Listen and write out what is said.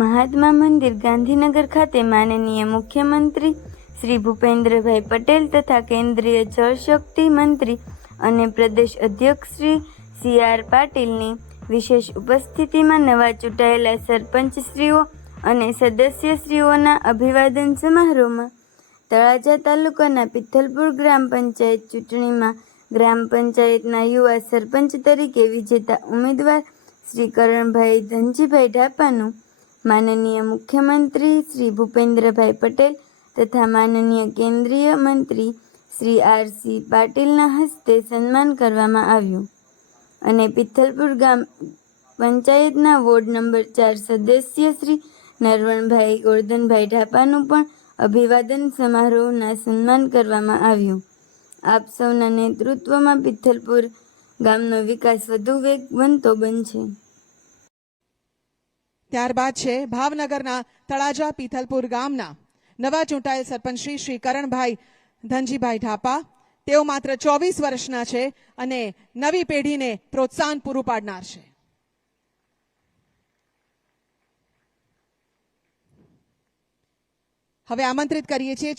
મહાત્મા મંદિર ગાંધીનગર ખાતે માનનીય મુખ્યમંત્રી શ્રી ભૂપેન્દ્રભાઈ પટેલ તથા કેન્દ્રીય જળશક્તિ મંત્રી અને પ્રદેશ અધ્યક્ષ શ્રી સી.આર. પાટીલની વિશેષ ઉપસ્થિતિમાં નવા ચૂંટાયેલા સરપંચશ્રીઓ અને સદસ્યશ્રીઓના અભિવાદન સમારોહમાં તળાજા તાલુકાના પિથલપુર ગ્રામ પંચાયત ચૂંટણીમાં ગ્રામ પંચાયતના યુવા સરપંચ તરીકે વિજેતા ઉમેદવાર શ્રી કરણભાઈ ધનજીભાઈ ઢાપાનું માનનીય મુખ્યમંત્રી શ્રી ભૂપેન્દ્રભાઈ પટેલ તથા માનનીય કેન્દ્રીય મંત્રી શ્રી આર.સી. પાટીલના હસ્તે સન્માન કરવામાં આવ્યું અને પિથલપુર ગામ પંચાયતના વોર્ડ નંબર 4 સદસ્ય શ્રી નરવણભાઈ ગોરધનભાઈ ઢાપાનું પણ અભિવાદન સમારોહના સન્માન કરવામાં આવ્યું. આપ સૌના નેતૃત્વમાં પિથલપુર ગામનો વિકાસ વધુ વેગવંતો બનશે. ત્યારબાદ છે ભાવનગરના તળાજા પિથલપુર ગામના નવા ચૂંટાયેલ સરપંચ શ્રી કરણભાઈ ધનજીભાઈ ઢાપા. તેઓ માત્ર 24 વર્ષના છે અને નવી પેઢીને પ્રોત્સાહન પૂરું પાડનાર છે. હવે આમંત્રિત કરીએ છીએ